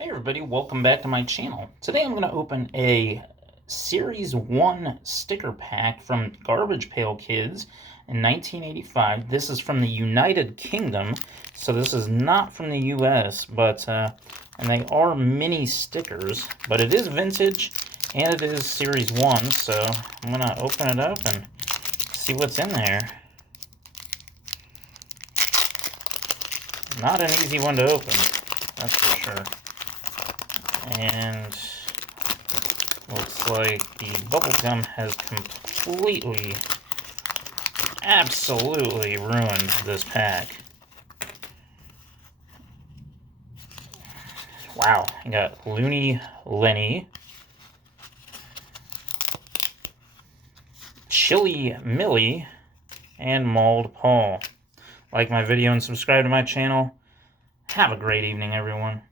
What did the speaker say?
Hey everybody, welcome back to my channel. Today I'm going to open a Series 1 sticker pack from Garbage Pail Kids in 1985. This is from the United Kingdom, so this is not from the US, and they are mini stickers, but it is vintage and it is Series 1, so I'm going to open it up and see what's in there. Not an easy one to open, that's for sure. And looks like the bubble gum has completely, absolutely ruined this pack. Wow, I got Looney Lenny, Chili Millie, and Mauled Paul. Like my video and subscribe to my channel. Have a great evening, everyone.